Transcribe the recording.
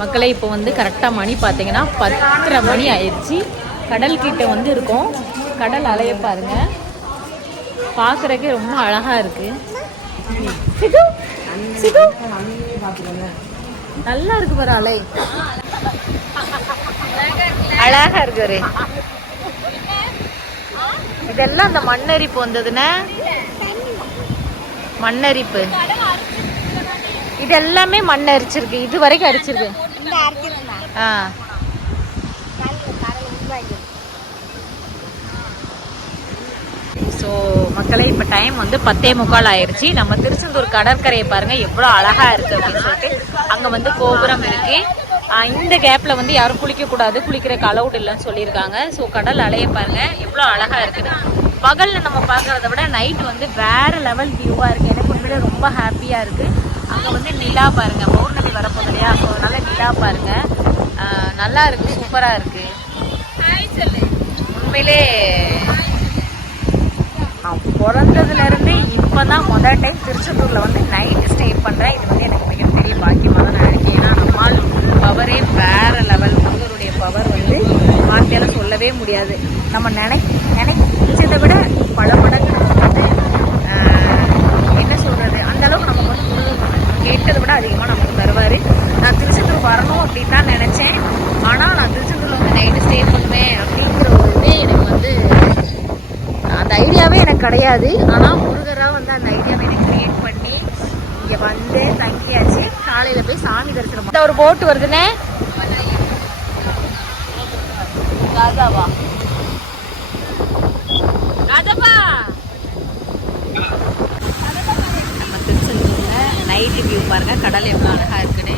மக்களே இப்போ வந்து கரெக்டாக மணி பார்த்தீங்கன்னா பத்தரை மணி ஆயிடுச்சு. கடல் கிட்ட வந்து இருக்கோம். கடல் அலைய பாருங்க. பார்க்குறக்கே ரொம்ப அழகாக இருக்குது நல்லா இருக்கு பாரு அலை. அழகா இருக்கு ஒரு இதெல்லாம் அந்த மண்ணரிப்பு வந்ததுன்னா? மண்ணரிப்பு. இது எல்லாமே மண் அரிச்சிருக்கு. இது வரைக்கும் அரிச்சிருக்கு. ஆ. ஸோ மக்களே இப்போ டைம் வந்து பத்தே முக்கால் ஆயிடுச்சு நம்ம திருச்செந்தூர் கடற்கரையை பாருங்க. எவ்வளோ அழகா இருக்கு அப்படின்னு சொல்லிட்டு. அங்கே வந்து கோபுரம் இருக்கு. இந்த கேப்பில் வந்து யாரும் குளிக்கக்கூடாது குளிக்கிறக்கு அலவுட் இல்லைன்னு சொல்லியிருக்காங்க. ஸோ கடல் அலைய பாருங்க. எவ்வளோ அழகா இருக்குன்னு பகலில் நம்ம பார்க்கறத விட நைட் வந்து வேற லெவல் வியூவாக இருக்கு. எனக்கு உண்மையிலே ரொம்ப ஹாப்பியாக இருக்குது அங்க வந்து நிலா பாருங்க. பௌர்ணமி வரப்போகுது இல்லையா? ஸோ அதனால நிலா பாருங்க. ஆ, நல்லா இருக்கு சூப்பரா இருக்கு. உண்மையிலே நான் பிறந்ததுல இருந்து இப்பதான் முதல் டைம் திருச்செந்தூர்ல வந்து நைட் ஸ்டே பண்றேன். இது வந்து எனக்கு மிகப்பெரிய பாக்கியமாக தான் நான் இருக்கேன். ஏன்னா நம்மால் பவரே வேற லெவல் முருகருடைய பவர் வந்து வார்த்தையால சொல்லவே முடியாது. நம்ம நினை நினைச்சதை விட பல மடங்கு நமக்கு வந்து ஆஹ், என்ன சொல்றது அந்த அளவுக்கு நமக்கு வந்து முருகர் கேட்டதை விட அதிகமாக நமக்கு தருவார் நான் திருச்செந்தூர் வரணும் அப்படின்னு தான் நினச்சேன். ஆனால் நான் திருச்செந்தூரில் வந்து நைட்டு ஸ்டே பண்ணுவேன் அப்படிங்கிற ஒரு இதே எனக்கு வந்து அந்த ஐடியாவே எனக்கு கிடையாது. ஆனால் முருகராக வந்து அந்த ஐடியாவை எனக்கு கிரியேட் பண்ணி இங்கே வந்து தங்கியாச்சு. காலையில் போய் சாமி தரிசனம் இந்த ஒரு போட்டு வருதுன்னே ராஜாவா ராஜாப்பா நம்ம திருச்செந்தூர்ல நைட்டு வியூ பாருங்க. கடல் எவ்வளோ அழகா இருக்குன்னு.